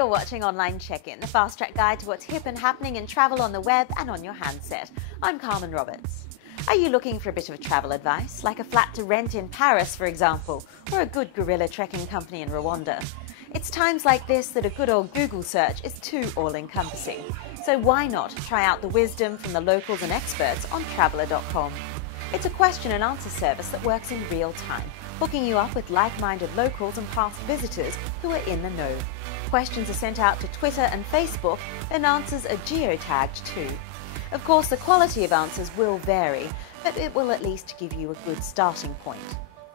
you're watching Online Check-In, the fast-track guide to what's hip and happening in travel on the web and on your handset. I'm Carmen Roberts. Are you looking for a bit of travel advice, like a flat to rent in Paris, for example, or a good guerrilla trekking company in Rwanda? It's times like this that a good old Google search is too all-encompassing. So why not try out the wisdom from the locals and experts on traveller.com? It's a question and answer service that works in real time, hooking you up with like-minded locals and past visitors who are in the know. Questions are sent out to Twitter and Facebook, and answers are geotagged too. Of course, the quality of answers will vary, but it will at least give you a good starting point.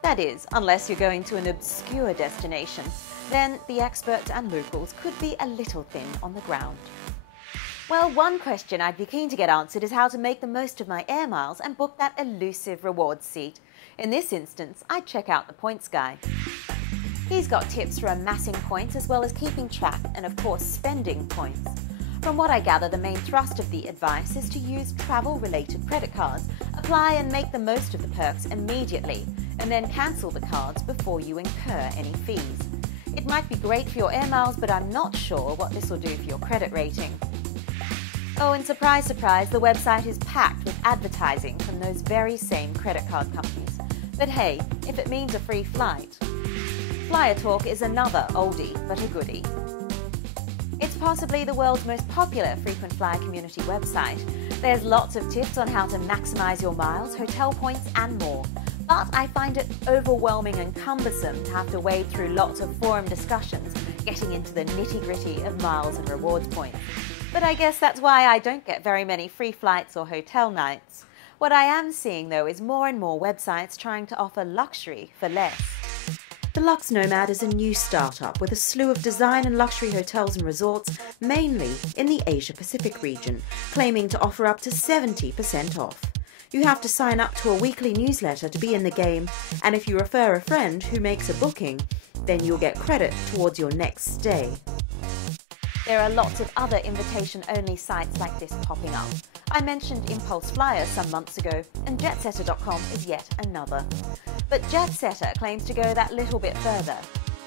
That is, unless you're going to an obscure destination, then the experts and locals could be a little thin on the ground. Well, one question I'd be keen to get answered is how to make the most of my air miles and book that elusive rewards seat. In this instance, I'd check out the points guy. He's got tips for amassing points as well as keeping track and, of course, spending points. From what I gather, the main thrust of the advice is to use travel-related credit cards, apply and make the most of the perks immediately, and then cancel the cards before you incur any fees. It might be great for your air miles, but I'm not sure what this will do for your credit rating. Oh, and surprise, surprise, the website is packed with advertising from those very same credit card companies. But hey, if it means a free flight. Flyer Talk is another oldie but a goodie. It's possibly the world's most popular frequent flyer community website. There's lots of tips on how to maximize your miles, hotel points and more. But I find it overwhelming and cumbersome to have to wade through lots of forum discussions, getting into the nitty-gritty of miles and rewards points. But I guess that's why I don't get very many free flights or hotel nights. What I am seeing, though, is more and more websites trying to offer luxury for less. The Lux Nomad is a new startup with a slew of design and luxury hotels and resorts, mainly in the Asia-Pacific region, claiming to offer up to 70% off. You have to sign up to a weekly newsletter to be in the game, and if you refer a friend who makes a booking, then you'll get credit towards your next stay. There are lots of other invitation-only sites like this popping up. I mentioned Impulse Flyers some months ago, and JetSetter.com is yet another. But JetSetter claims to go that little bit further.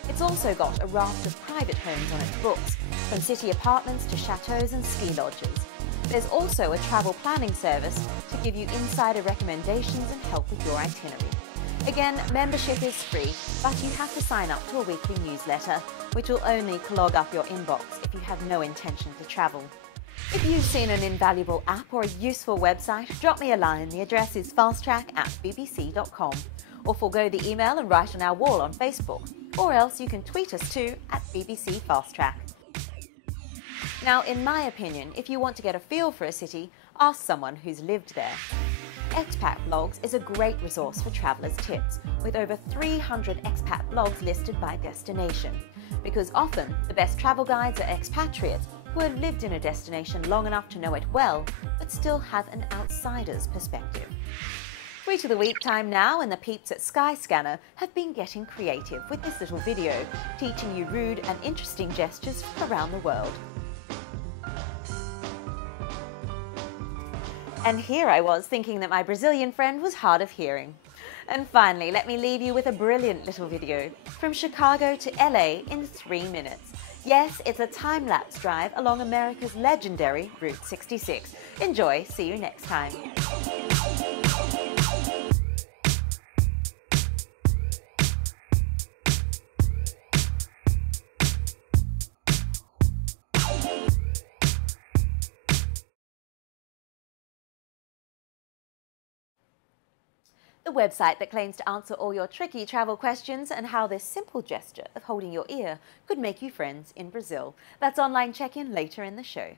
It's also got a raft of private homes on its books, from city apartments to chateaus and ski lodges. There's also a travel planning service to give you insider recommendations and help with your itinerary. Again, membership is free, but you have to sign up to a weekly newsletter, which will only clog up your inbox if you have no intention to travel. If you've seen an invaluable app or a useful website, drop me a line. The address is fasttrack@bbc.com. Or forgo the email and write on our wall on Facebook. Or else you can tweet us too at BBC Fasttrack. Now, in my opinion, if you want to get a feel for a city, ask someone who's lived there. Expat Blogs is a great resource for travellers' tips, with over 300 expat blogs listed by destination. Because often, the best travel guides are expatriates who have lived in a destination long enough to know it well, but still have an outsider's perspective. Tweet of the week time now, and the peeps at Skyscanner have been getting creative with this little video, teaching you rude and interesting gestures from around the world. And here I was thinking that my Brazilian friend was hard of hearing. And finally, let me leave you with a brilliant little video from Chicago to LA in 3 minutes. Yes, it's a time-lapse drive along America's legendary Route 66. Enjoy, see you next time. The website that claims to answer all your tricky travel questions and how this simple gesture of holding your ear could make you friends in Brazil. That's Online Check-In later in the show.